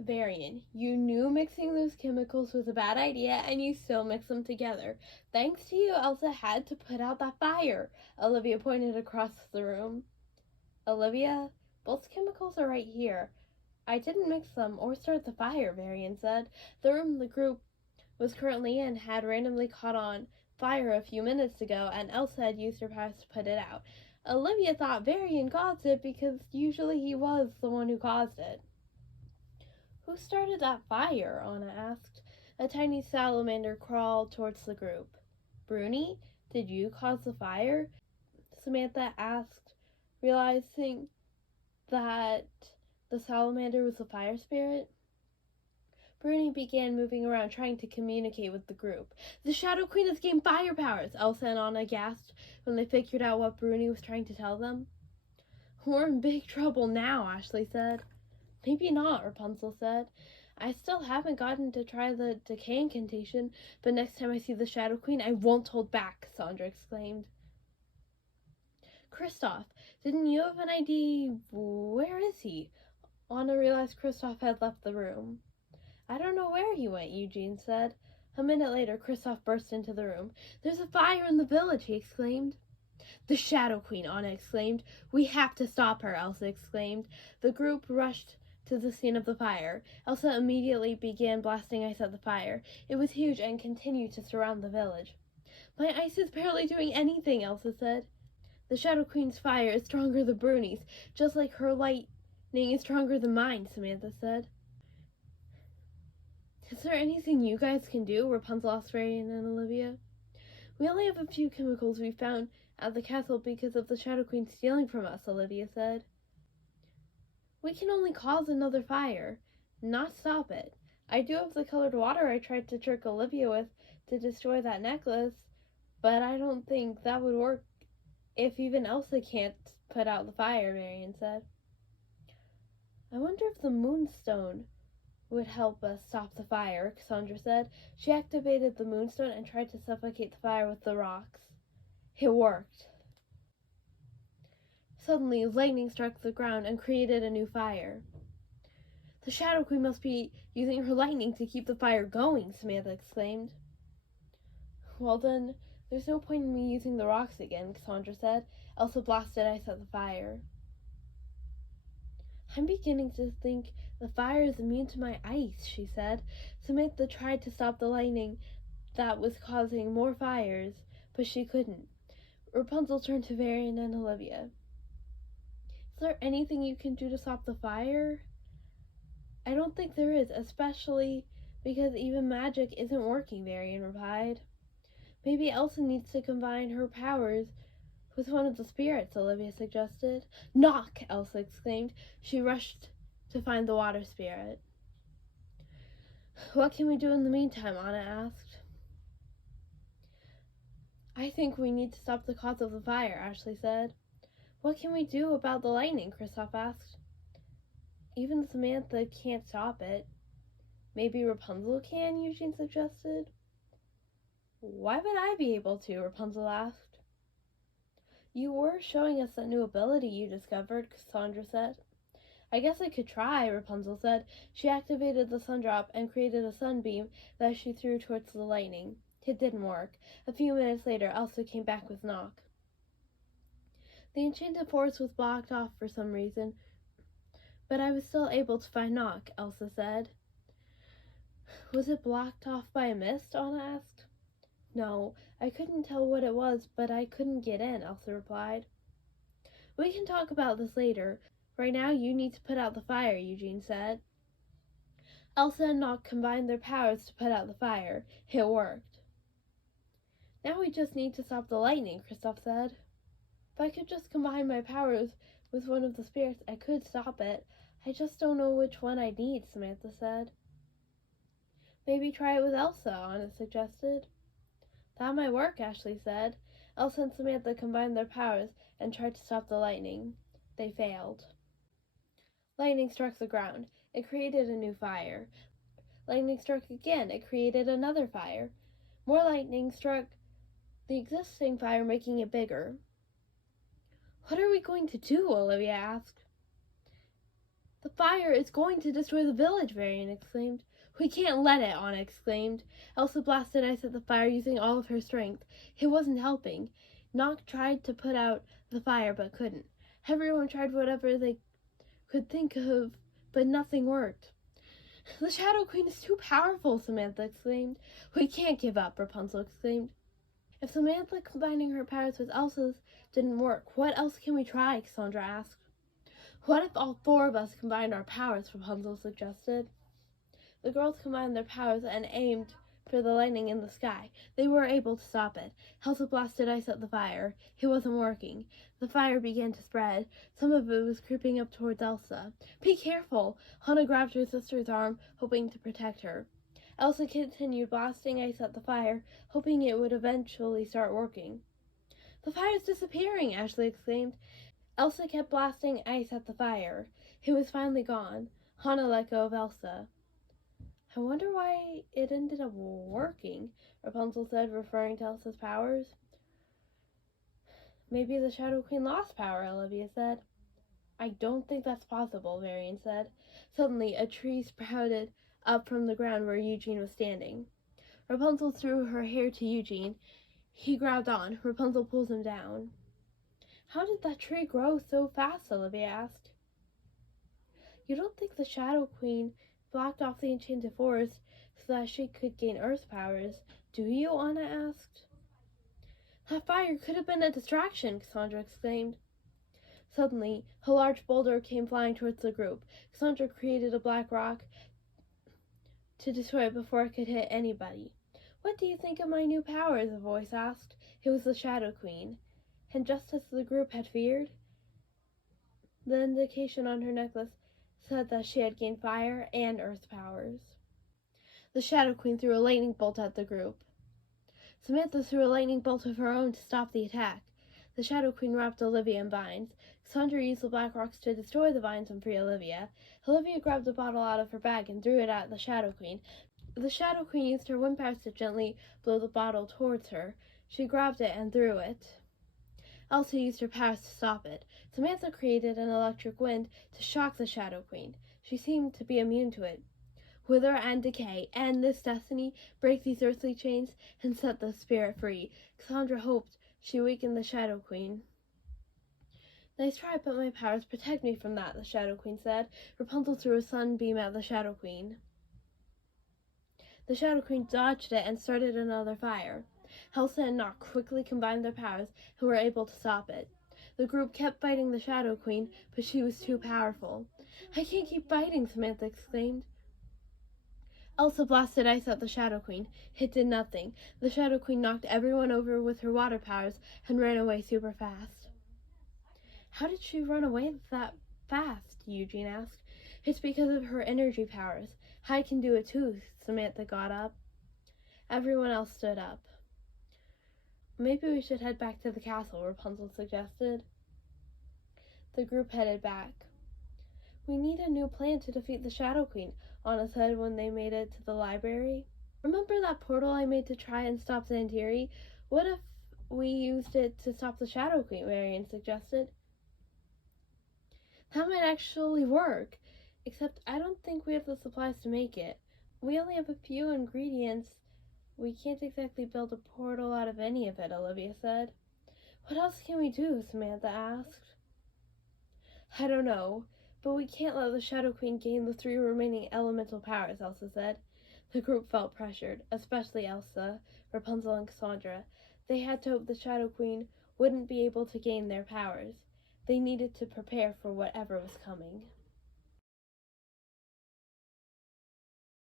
Varian, you knew mixing those chemicals was a bad idea and you still mixed them together. Thanks to you, Elsa had to put out that fire. Olivia pointed across the room. Olivia, both chemicals are right here. I didn't mix them or start the fire, Varian said. The room the group was currently in had randomly caught on fire a few minutes ago, and Elsa had used her powers to put it out. Olivia thought Varian caused it because usually he was the one who caused it. Who started that fire? Anna asked. A tiny salamander crawled towards the group. Bruni, did you cause the fire? Samantha asked, realizing that the salamander was a fire spirit. Bruni began moving around, trying to communicate with the group. The Shadow Queen has gained fire powers, Elsa and Anna gasped when they figured out what Bruni was trying to tell them. We're in big trouble now, Ashley said. Maybe not, Rapunzel said. I still haven't gotten to try the decay incantation, but next time I see the Shadow Queen, I won't hold back, Cassandra exclaimed. Kristoff, didn't you have an idea? Where is he? Anna realized Kristoff had left the room. I don't know where he went, Eugene said. A minute later, Kristoff burst into the room. There's a fire in the village, he exclaimed. The Shadow Queen, Anna exclaimed. We have to stop her, Elsa exclaimed. The group rushed to the scene of the fire. Elsa immediately began blasting ice at the fire. It was huge and continued to surround the village. My ice is barely doing anything, Elsa said. The Shadow Queen's fire is stronger than Bruni's, just like her lightning is stronger than mine, Samantha said. Is there anything you guys can do? Rapunzel asked Varian and Olivia. We only have a few chemicals we found at the castle because of the Shadow Queen stealing from us, Olivia said. We can only cause another fire, not stop it. I do have the colored water I tried to trick Olivia with to destroy that necklace, but I don't think that would work if even Elsa can't put out the fire, Varian said. I wonder if the Moonstone would help us stop the fire, Cassandra said. She activated the Moonstone and tried to suffocate the fire with the rocks. It worked. Suddenly, lightning struck the ground and created a new fire. The Shadow Queen must be using her lightning to keep the fire going, Samantha exclaimed. Well then, there's no point in me using the rocks again, Cassandra said. Elsa blasted ice at the fire. I'm beginning to think the fire is immune to my ice, she said. Samantha tried to stop the lightning that was causing more fires, but she couldn't. Rapunzel turned to Varian and Olivia. Is there anything you can do to stop the fire? I don't think there is, especially because even magic isn't working, Varian replied. Maybe Elsa needs to combine her powers with one of the spirits, Olivia suggested. Knock! Elsa exclaimed. She rushed to find the water spirit. What can we do in the meantime? Anna asked. I think we need to stop the cause of the fire, Ashley said. What can we do about the lightning? Kristoff asked. Even Samantha can't stop it. Maybe Rapunzel can, Eugene suggested. Why would I be able to? Rapunzel asked. You were showing us that new ability you discovered, Cassandra said. I guess I could try, Rapunzel said. She activated the sundrop and created a sunbeam that she threw towards the lightning. It didn't work. A few minutes later, Elsa came back with Knock. The enchanted forest was blocked off for some reason, but I was still able to find Knock, Elsa said. Was it blocked off by a mist? Anna asked. No, I couldn't tell what it was, but I couldn't get in, Elsa replied. We can talk about this later. Right now you need to put out the fire, Eugene said. Elsa and Knock combined their powers to put out the fire. It worked. Now we just need to stop the lightning, Kristoff said. If I could just combine my powers with one of the spirits, I could stop it. I just don't know which one I need, Samantha said. Maybe try it with Elsa, Anna suggested. That might work, Ashley said. Elsa and Samantha combined their powers and tried to stop the lightning. They failed. Lightning struck the ground. It created a new fire. Lightning struck again. It created another fire. More lightning struck the existing fire, making it bigger. What are we going to do? Olivia asked. The fire is going to destroy the village, Varian exclaimed. We can't let it, Anna exclaimed. Elsa blasted ice at the fire using all of her strength. It wasn't helping. Nock tried to put out the fire but couldn't. Everyone tried whatever they could think of, but nothing worked. The Shadow Queen is too powerful, Samantha exclaimed. We can't give up, Rapunzel exclaimed. If Samantha combining her powers with Elsa's didn't work, what else can we try? Cassandra asked. What if all four of us combined our powers? Rapunzel suggested. The girls combined their powers and aimed for the lightning in the sky. They were able to stop it. Elsa blasted ice at the fire. It wasn't working. The fire began to spread. Some of it was creeping up towards Elsa. Be careful! Hannah grabbed her sister's arm, hoping to protect her. Elsa continued blasting ice at the fire, hoping it would eventually start working. The fire's disappearing, Ashley exclaimed. Elsa kept blasting ice at the fire. It was finally gone. Hannah let go of Elsa. I wonder why it ended up working, Rapunzel said, referring to Elsa's powers. Maybe the Shadow Queen lost power, Olivia said. I don't think that's possible, Varian said. Suddenly, a tree sprouted up from the ground where Eugene was standing. Rapunzel threw her hair to Eugene. He grabbed on. Rapunzel pulled him down. How did that tree grow so fast? Olivia asked. You don't think the Shadow Queen blocked off the Enchanted Forest so that she could gain Earth powers, do you? Anna asked. That fire could have been a distraction, Cassandra exclaimed. Suddenly, a large boulder came flying towards the group. Cassandra created a black rock to destroy it before it could hit anybody. What do you think of my new powers? A voice asked. It was the Shadow Queen. And just as the group had feared, the indication on her necklace said that she had gained fire and earth powers. The Shadow Queen threw a lightning bolt at the group. Samantha threw a lightning bolt of her own to stop the attack. The Shadow Queen wrapped Olivia in vines. Cassandra used the black rocks to destroy the vines and free Olivia. Olivia grabbed a bottle out of her bag and threw it at the Shadow Queen. The Shadow Queen used her wind powers to gently blow the bottle towards her. She grabbed it and threw it. Elsa used her powers to stop it. Samantha created an electric wind to shock the Shadow Queen. She seemed to be immune to it. Wither and decay, end this destiny, break these earthly chains, and set the spirit free. Cassandra hoped she weakened the Shadow Queen. Nice try, but my powers protect me from that, the Shadow Queen said. Rapunzel threw a sunbeam at the Shadow Queen. The Shadow Queen dodged it and started another fire. Elsa and Nock quickly combined their powers and were able to stop it. The group kept fighting the Shadow Queen, but she was too powerful. I can't keep fighting, Samantha exclaimed. Elsa blasted ice at the Shadow Queen. It did nothing. The Shadow Queen knocked everyone over with her water powers and ran away super fast. How did she run away that fast? Eugene asked. It's because of her energy powers. I can do it too. Samantha got up. Everyone else stood up. Maybe we should head back to the castle, Rapunzel suggested. The group headed back. We need a new plan to defeat the Shadow Queen, Anna said when they made it to the library. Remember that portal I made to try and stop Zandiri? What if we used it to stop the Shadow Queen? Marion suggested. That might actually work, except I don't think we have the supplies to make it. We only have a few ingredients. We can't exactly build a portal out of any of it, Olivia said. What else can we do? Samantha asked. I don't know, but we can't let the Shadow Queen gain the 3 remaining elemental powers, Elsa said. The group felt pressured, especially Elsa, Rapunzel, and Cassandra. They had to hope the Shadow Queen wouldn't be able to gain their powers. They needed to prepare for whatever was coming.